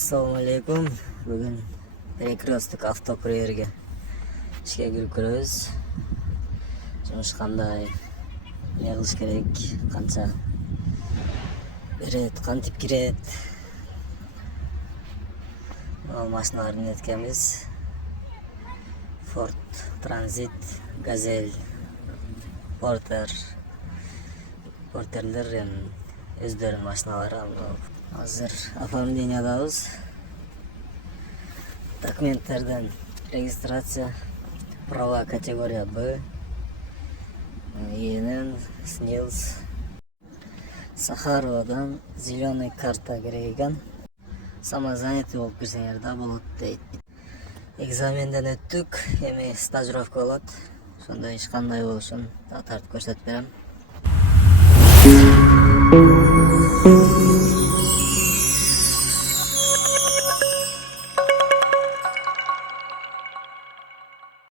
Assalomu alaykum. Bugun Перекресток avtokurieriga ishga kirib ko'ramiz. Jumush qanday, ne qilish kerak, qancha beradi, qancha kiradi. Mashinalarni aytganmiz. Ford Transit, Gazelle, Porterler o'zlari mashinalari. Hozir оформлениядабыз. Документтерден регистрация, права категория Б, ИНН, СНИЛС. Сахаровадан зеленый карта керек екен. Самозанятый болып кірсеңер да болады дейді. Экзаменден өттік, эми стажировка болады. Сонда ешқандай болушын тартып көрсетіп берем.